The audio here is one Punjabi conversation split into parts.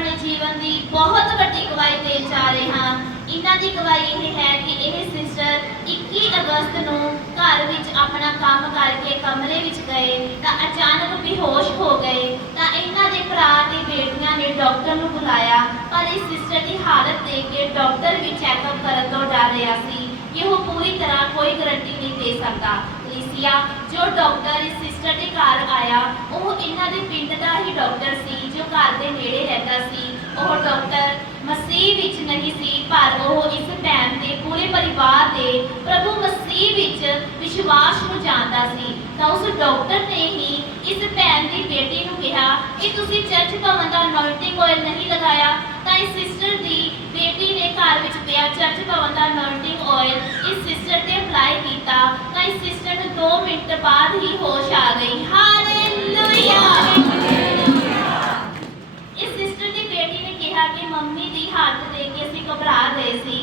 ਆਪਣੇ ਜੀਵਨ ਦੀ ਬਹੁਤ ਵੱਡੀ ਗਵਾਹੀ ਦੇਣ ਜਾ ਰਹੇ ਹਾਂ। ਇਹਨਾਂ ਦੀ ਗਵਾਹੀ ਇਹ ਹੈ ਕਿ ਇਹ ਸਿਸਟਰ 21 ਅਗਸਤ ਨੂੰ ਘਰ ਵਿੱਚ ਆਪਣਾ ਕੰਮ ਕਰਕੇ ਕਮਰੇ ਵਿੱਚ ਗਏ ਤਾਂ ਅਚਾਨਕ ਬੇਹੋਸ਼ ਹੋ ਗਏ। ਤਾਂ ਇਹਨਾਂ ਦੇ ਭਰਾ ਤੇ ਬੇਟੀਆਂ ਨੇ ਡਾਕਟਰ ਨੂੰ ਬੁਲਾਇਆ, ਪਰ ਇਸ ਸਿਸਟਰ ਦੀ ਹਾਲਤ ਦੇਖ ਕੇ ਡਾਕਟਰ ਵੀ ਚੈੱਕਅਪ ਕਰਨ ਤੋਂ ਡਰ ਰਿਹਾ ਸੀ। ਕਿ ਉਹ ਪੂਰੀ ਤਰ੍ਹਾਂ ਕੋਈ ਗਰੰਟੀ ਨਹੀਂ ਦੇ ਸਕਦਾ। ਕਲੀਸੀਆ ਜੋ ਡਾਕਟਰ ਇਸ ਸਿਸਟਰ ਦੇ ਘਰ ਆਇਆ, ਉਹ ਇਹਨਾਂ ਦੇ ਪਿੰਡ ਦਾ ਹੀ ਡਾਕਟਰ ਸੀ, ਜੋ ਘਰ ਦੇ ਨੇੜੇ ਰਹਿੰਦਾ ਸੀ। ਉਹ ਡਾਕਟਰ ਮਸੀਹ ਵਿੱਚ ਨਹੀਂ ਸੀ, ਪਰ ਉਹ ਇਸ ਭੈਣ ਦੇ ਪੂਰੇ ਪਰਿਵਾਰ ਦੇ ਪ੍ਰਭੂ ਮਸੀਹ ਵਿੱਚ ਵਿਸ਼ਵਾਸ ਨੂੰ ਜਾਣਦਾ ਸੀ। ਤਾਂ ਉਸ ਡਾਕਟਰ ਨੇ ਹੀ ਇਸ ਭੈਣ ਦੀ ਬੇਟੀ ਨੂੰ ਕਿਹਾ ਕਿ ਤੁਸੀਂ ਚਰਚ ਭਵਨ ਦਾ ਅਨੋਇੰਟਿੰਗ ਆਇਲ ਨਹੀਂ ਲਗਾਇਆ। ਇਸ ਸਿਸਟਰ ਦੀ ਬੇਟੀ ਨੇ ਘਰ ਵਿੱਚ ਪਿਆ ਚਰਚ ਭਵਨ ਦਾ ਅਨੋਇੰਟਿੰਗ ਆਇਲ ਇਸ ਸਿਸਟਰ ਤੇ ਅਪਲਾਈ ਕੀਤਾ। ਤਾਂ ਇਸ ਸਿਸਟਰ ਨੂੰ 2 ਮਿੰਟ ਬਾਅਦ ਹੀ ਹੋਸ਼ ਆ ਗਈ। ਹਾਲੇਲੂਇਆ ਇਸ ਸਿਸਟਰ ਦੀ ਬੇਟੀ ਨੇ ਕਿਹਾ ਕਿ ਮੰਮੀ ਦੀ ਹਾਲਤ ਦੇਖ ਕੇ ਅਸੀਂ ਘਬਰਾ ਗਏ ਸੀ।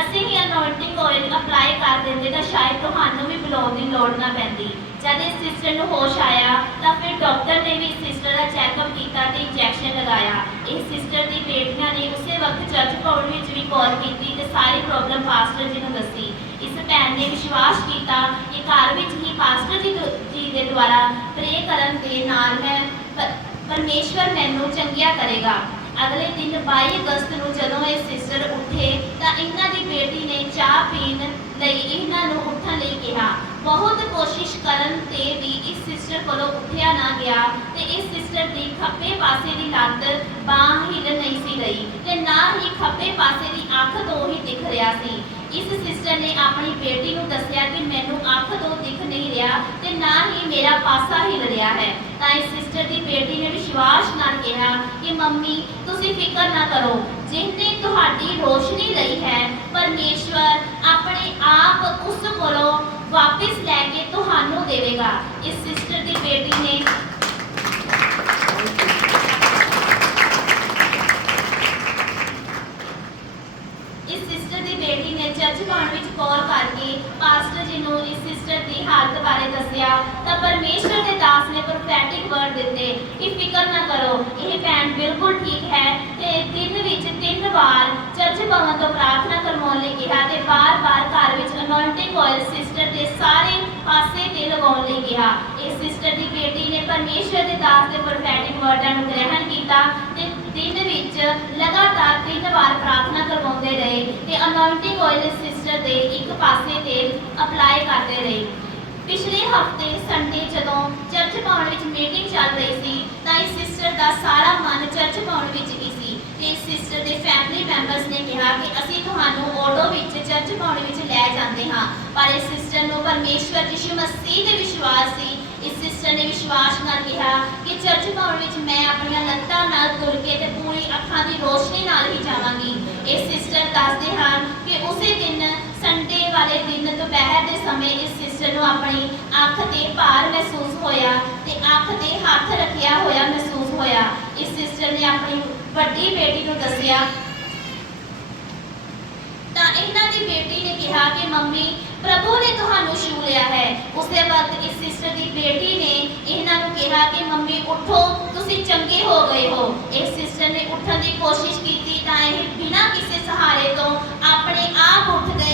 ਅਸੀਂ ਹੀ ਅਨੋਇੰਟਿੰਗ ਆਇਲ ਅਪਲਾਈ ਕਰ ਦਿੰਦੇ ਤਾਂ ਸ਼ਾਇਦ ਤੁਹਾਨੂੰ ਵੀ ਬੁਲਾਉਣ ਦੀ ਲੋੜ ਨਾ ਪੈਂਦੀ। ਜਦ ਇਸ ਸਿਸਟਰ ਨੂੰ ਹੋਸ਼ ਆਇਆ ਤਾਂ ਫਿਰ ਡਾਕਟਰ ਨੇ ਵੀ ਇਸ ਸਿਸਟਰ ਦਾ ਚੈੱਕਅਪ ਕੀਤਾ ਤੇ ਇੰਜੈਕਸ਼ਨ ਲਗਾਇਆ। ਇਸ ਸਿਸਟਰ ਦੀ ਬੇਟੀਆਂ ਨੇ ਉਸੇ ਵਕਤ ਚਰਚ ਪਾਉਣ ਵਿੱਚ ਵੀ ਕਾਲ ਕੀਤੀ ਤੇ ਸਾਰੀ ਪ੍ਰੋਬਲਮ ਪਾਸਟਰ ਜੀ ਨੂੰ ਦੱਸੀ। ਇਸ ਭੈਣ ਨੇ ਵਿਸ਼ਵਾਸ ਕੀਤਾ ਕਿ ਘਰ ਵਿੱਚ ਹੀ ਪਾਸਟਰ ਜੀ ਜੀ ਦੇ ਦੁਆਰਾ ਪ੍ਰੇ ਕਰਨ ਦੇ ਨਾਲ ਮੈਂ ਪਰਮੇਸ਼ਵਰ ਮੈਨੂੰ ਚੰਗਿਆ ਕਰੇਗਾ। ਅਗਲੇ ਦਿਨ 22 ਅਗਸਤ ਨੂੰ ਜਦੋਂ ਇਹ ਸਿਸਟਰ ਉੱਠੇ ਤਾਂ ਇਹਨਾਂ ਦੀ ਬੇਟੀ ਨੇ ਚਾਹ ਪੀਣ ਲਈ ਇਹਨਾਂ ਨੂੰ ਉੱਠਣ ਲਈ ਕਿਹਾ ਬਹੁਤ ਕੋਸ਼ਿਸ਼ ਕਰਨ ਤੇ ਵੀ ਇਸ ਸਿਸਟਰ ਕੋਲੋਂ ਉੱਠਿਆ ਨਾ ਗਿਆ ਤੇ ਇਸ ਸਿਸਟਰ ਦੀ ਖੱਬੇ ਪਾਸੇ ਦੀ ਲੱਤ ਬਾਹ ਹਿੱਲ ਨਹੀਂ ਸੀ ਰਹੀ ਤੇ ਨਾ ਹੀ ਖੱਬੇ ਪਾਸੇ ਦੀ ਅੱਖ ਤੋਂ ਹੀ ਦਿਖ ਰਿਹਾ ਸੀ। ਇਸ ਸਿਸਟਰ ਨੇ ਆਪਣੀ ਬੇਟੀ ਨੂੰ ਦੱਸਿਆ ਕਿ ਮੈਨੂੰ ਅੱਖ ਤੋਂ ਦਿਖ ਨਹੀਂ ਰਿਹਾ ਤੇ ਨਾ ਹੀ ਮੇਰਾ ਪਾਸਾ ਹਿੱਲ ਰਿਹਾ ਹੈ। ਤਾਂ ਇਸ ਸਿਸਟਰ ਦੀ ਬੇਟੀ ਨੇ ਵਿਸ਼ਵਾਸ ਨਾਲ ਕਿਹਾ ਕਿ ਮੰਮੀ, ਤੁਸੀਂ ਫਿਕਰ ਨਾ ਕਰੋ ਜਿਹਨੇ ਤੁਹਾਡੀ ਰੋਸ਼ਨੀ ਲਈ ਹੈ, ਪਰਮੇਸ਼ਵਰ ਆਪਣੇ ਆਪ ਉਸ ਕੋਲੋਂ ਵਾਪਿਸ ਲੈ ਕੇ ਤੁਹਾਨੂੰ ਦੇਵੇਗਾ। ਇਸ ਸਿਸਟਰ ਦੀ ਬੇਟੀ ਨੇ ਇਸ ਸਿਸਟਰ ਦੀ ਬੇਟੀ ਨੇ ਚਰਚ ਭਵਨ ਵਿੱਚ ਕਾਲ ਕਰਕੇ ਪਾਸਟਰ ਜੀ ਨੂੰ ਇਸ ਸਿਸਟਰ ਦੀ ਹਾਲਤ ਬਾਰੇ ਦੱਸਿਆ। ਤਾਂ ਪਰਮੇਸ਼ਵਰ ਦੇ ਦਾਸ ਨੇ ਪ੍ਰੋਫੈਟਿਕ ਵਰਡ ਦਿੱਤੇ। ਕਿ ਫਿਕਰ ਨਾ ਕਰੋ, ਇਹ ਭੈਣ ਬਿਲਕੁਲ ਠੀਕ ਹੈ ਤੇ ਦਿਨ ਵਿੱਚ ਤਿੰਨ ਵਾਰ ਚਰਚ ਭਵਨ ਤੋਂ ਪ੍ਰਾਰਥਨਾ ਕਰਵਾਉਣ ਲਈ ਕਿਹਾ ਤੇ ਬਾਰ-ਬਾਰ ਘਰ ਵਿੱਚ ਅਨੋਇੰਟਿੰਗ ਆਇਲ ਸਿਸਟਰ ਲਗਾਉਣ ਇਸ ਸਿਸਟਰ ਦੀ ਬੇਟੀ ਨੇ ਪਰਮੇਸ਼ਵਰ ਦੇ ਦਾਸ ਦੇ ਪ੍ਰੋਫੈਟਿਕ ਵਰਡਾਂ ਨੂੰ ਗ੍ਰਹਿਣ ਕੀਤਾ ਤੇ ਦਿਨ ਵਿੱਚ ਲਗਾਤਾਰ ਤਿੰਨ ਵਾਰ ਪ੍ਰਾਰਥਨਾ ਕਰਵਾਉਂਦੇ ਰਹੇ ਤੇ ਅਨੋਇੰਟਿੰਗ ਆਇਲ ਸਿਸਟਰ ਦੇ ਇੱਕ ਪਾਸੇ ਤੇ ਅਪਲਾਈ ਕਰਦੇ ਰਹੇ। ਪਿਛਲੇ ਹਫ਼ਤੇ ਸੰਡੇ ਜਦੋਂ ਚਰਚ ਪਾਉਣ ਵਿੱਚ ਮੀਟਿੰਗ ਚੱਲ ਰਹੀ ਸੀ, ਤਾਂ ਇਸ ਸਿਸਟਰ ਦਾ ਸਾਰਾ ਮਨ ਚਰਚ ਪਾਉਣ ਵਿੱਚ ਹੀ ਸੀ। ਤੇ ਸਿਸਟਰ ਦੇ ਫੈਮਿਲੀ ਮੈਂਬਰਸ ਨੇ ਕਿਹਾ ਕਿ ਅਸੀਂ ਤੁਹਾਨੂੰ ਆਟੋ ਵਿੱਚ ਚਰਚ ਪਾਉਣ ਵਿੱਚ ਲੈ ਜਾਂਦੇ ਹਾਂ। ਪਰ ਇਸ ਸਿਸਟਰ ਨੂੰ ਪਰਮੇਸ਼ਵਰ ਯਿਸੂ ਮਸੀਹ ਤੇ ਵਿਸ਼ਵਾਸ ਸੀ। ਇਸ ਸਿਸਟਰ ਨੇ ਵਿਸ਼ਵਾਸ ਨਾਲ ਕਿਹਾ ਕਿ ਚਰਚ ਪਾਉਣ ਵਿੱਚ ਮੈਂ ਆਪਣੀਆਂ ਲੱਤਾਂ ਨਾਲ ਤੁਰ ਕੇ ਤੇ ਪੂਰੀ ਅੱਖਾਂ ਦੀ ਰੋਸ਼ਨੀ ਨਾਲ ਹੀ ਜਾਵਾਂਗੀ। ਇਸ ਸਿਸਟਰ ਦੱਸਦੇ ਹਨ ਕਿ ਉਸੇ ਦਿਨ ਦੁਪਹਿਰ ਦੇ ਸਮੇਂ ਇਸ ਸਿਸਟਰ ਨੂੰ ਆਪਣੀ ਅੱਖ ਤੇ ਭਾਰ ਮਹਿਸੂਸ ਹੋਇਆ ਤੇ ਅੱਖ ਤੇ ਹੱਥ ਰੱਖਿਆ ਹੋਇਆ ਮਹਿਸੂਸ ਹੋਇਆ। ਇਸ ਸਿਸਟਰ ਨੇ ਆਪਣੀ ਵੱਡੀ ਬੇਟੀ ਨੂੰ ਦੱਸਿਆ, ਤਾਂ ਇਹਨਾਂ ਦੀ ਬੇਟੀ ਨੇ ਕਿਹਾ ਕਿ ਮੰਮੀ, ਪ੍ਰਭੂ ਨੇ ਤੁਹਾਨੂੰ ਛੂ ਲਿਆ ਹੈ। ਉਸੇ ਵਕਤ ਇਸ ਸਿਸਟਰ ਦੀ ਬੇਟੀ ਨੇ ਇਹਨਾਂ ਨੂੰ ਕਿਹਾ ਕਿ, ਮੰਮੀ, ਉੱਠੋ, ਤੁਸੀਂ ਚੰਗੇ ਹੋ ਗਏ ਹੋ। ਇਸ ਸਿਸਟਰ ਨੇ ਉੱਠਣ ਦੀ ਕੋਸ਼ਿਸ਼ ਕੀਤੀ ਤਾਂ ਇਹ ਬਿਨਾਂ ਕਿਸੇ ਸਹਾਰੇ ਤੋਂ ਆਪਣੇ ਆਪ ਉੱਠ ਗਏ।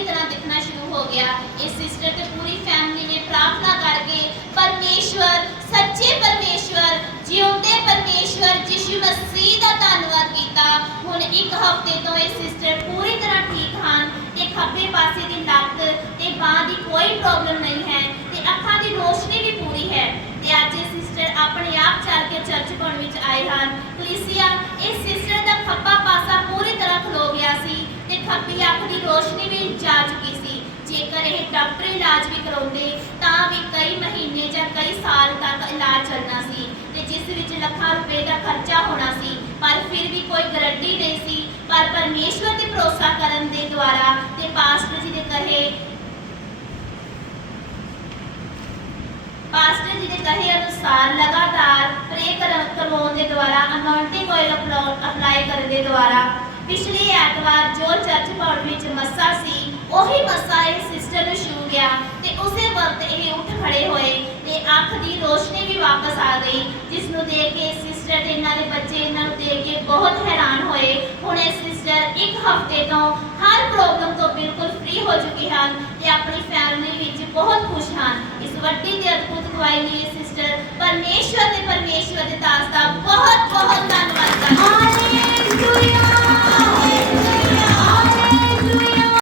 ਤੋਂ ਤਰ੍ਹਾਂ ਦਿਖਣਾ ਸ਼ੁਰੂ ਹੋ ਗਿਆ। ਇਸ ਸਿਸਟਰ ਤੇ ਪੂਰੀ ਫੈਮਿਲੀ ਨੇ ਪ੍ਰਾਰਥਨਾ ਕਰਕੇ ਪਰਮੇਸ਼ਵਰ, ਸੱਚੇ ਪਰਮੇਸ਼ਵਰ, ਜਿਉਂਦੇ ਪਰਮੇਸ਼ਵਰ ਯਿਸੂ ਮਸੀਹ ਦਾ ਧੰਨਵਾਦ ਕੀਤਾ। ਹੁਣ ਇੱਕ ਹਫ਼ਤੇ ਤੋਂ ਇਹ ਸਿਸਟਰ ਪੂਰੀ ਤਰ੍ਹਾਂ ਠੀਕ ਹਨ। ਤੇ ਖੱਬੇ ਪਾਸੇ ਦੀ ਲੱਤ ਤੇ ਬਾਹ ਦੀ ਕੋਈ ਪ੍ਰੋਬਲਮ ਨਹੀਂ ਹੈ ਤੇ ਅੱਖਾਂ ਦੀ ਰੋਸ਼ਨੀ ਵੀ ਪੂਰੀ ਹੈ। ਤੇ ਅੱਜ ਇਹ ਸਿਸਟਰ ਆਪਣੇ ਆਪ ਚੱਲ ਕੇ ਚਰਚ ਭਵਨ ਵਿੱਚ ਆਏ ਹਨ ਕਲੀਸਿਆ ਇਸ ਸਿਸਟਰ ਦਾ ਖੱਬਾ ਪਾਸਾ ਪੂਰੀ ਤਰ੍ਹਾਂ ਖਲੋ ਗਿਆ ਸੀ ਤੇ ਅੱਖ ਦੀ ਰੋਸ਼ਨੀ ਵੀ ਜਾ ਚੁੱਕੀ ਸੀ। ਜੇਕਰ ਇਹ ਡਾਕਟਰੀ ਇਲਾਜ ਵੀ ਕਰਾਉਂਦੇ, ਤਾਂ ਵੀ ਕਈ ਮਹੀਨੇ ਜਾਂ ਕਈ ਸਾਲ ਤੱਕ ਇਲਾਜ ਚੱਲਣਾ ਸੀ ਤੇ ਜਿਸ ਵਿੱਚ ਲੱਖਾਂ ਰੁਪਏ ਦਾ ਖਰਚਾ ਹੋਣਾ ਸੀ। ਪਰ ਫਿਰ ਵੀ ਕੋਈ ਗਰੰਟੀ ਨਹੀਂ ਸੀ। ਪਰ ਪਰਮੇਸ਼ਵਰ ਤੇ ਭਰੋਸਾ ਕਰਨ ਦੇ ਦੁਆਰਾ ਤੇ ਪਾਸਟਰ ਜੀ ਦੇ ਕਹੇ, ਪਾਸਟਰ ਜੀ ਦੇ ਕਹੇ ਅਨੁਸਾਰ ਲਗਾਤਾਰ ਪ੍ਰੇ ਕਰਵਾਉਣ ਦੇ ਦੁਆਰਾ ਅਨਾਉਂਟਿੰਗ ਆਇਲ ਅਪਲਾਈ ਕਰਨ ਦੇ ਦੁਆਰਾ ਐਤਵਾਰ ਜੋ ਚਰਚ ਭਵਨ ਵਿੱਚ ਮੱਸਾ ਸੀ, ਉਹੀ ਮੱਸਾ ਇਹ ਸਿਸਟਰ ਨੂੰ ਛੂ ਗਿਆ ਤੇ ਉਸੇ ਵਕਤ ਇਹ ਉੱਠ ਖੜੇ ਹੋਏ ਤੇ ਅੱਖ ਦੀ ਰੋਸ਼ਨੀ ਵੀ ਵਾਪਸ ਆ ਗਈ ਜਿਸ ਨੂੰ ਦੇਖ ਕੇ ਸਿਸਟਰ ਤੇ ਇਹਨਾਂ ਦੇ ਬੱਚੇ ਇਹਨਾਂ ਨੂੰ ਦੇਖ ਕੇ ਬਹੁਤ ਹੈਰਾਨ ਹੋਏ। ਹੁਣ ਇਹ ਸਿਸਟਰ ਇੱਕ ਹਫ਼ਤੇ ਤੋਂ ਹਰ ਪ੍ਰੋਬਲਮ ਤੋਂ ਬਿਲਕੁਲ ਫ੍ਰੀ ਹੋ ਚੁੱਕੀ ਹਨ ਤੇ ਆਪਣੀ ਫੈਮਿਲੀ ਵਿੱਚ ਬਹੁਤ ਖੁਸ਼ ਹਨ। ਇਸ ਵੱਡੀ ਤੇ ਅਦਭੁਤ ਗਵਾਹੀ ਲਈ ਸਿਸਟਰ ਪਰਮੇਸ਼ਵਰ ਤੇ ਪਰਮੇਸ਼ਵਰ ਦੇ ਦਾਸ ਦਾ ਬਹੁਤ ਬਹੁਤ ਧੰਨਵਾਦ ਕਰਦੀ ਹਾਂ।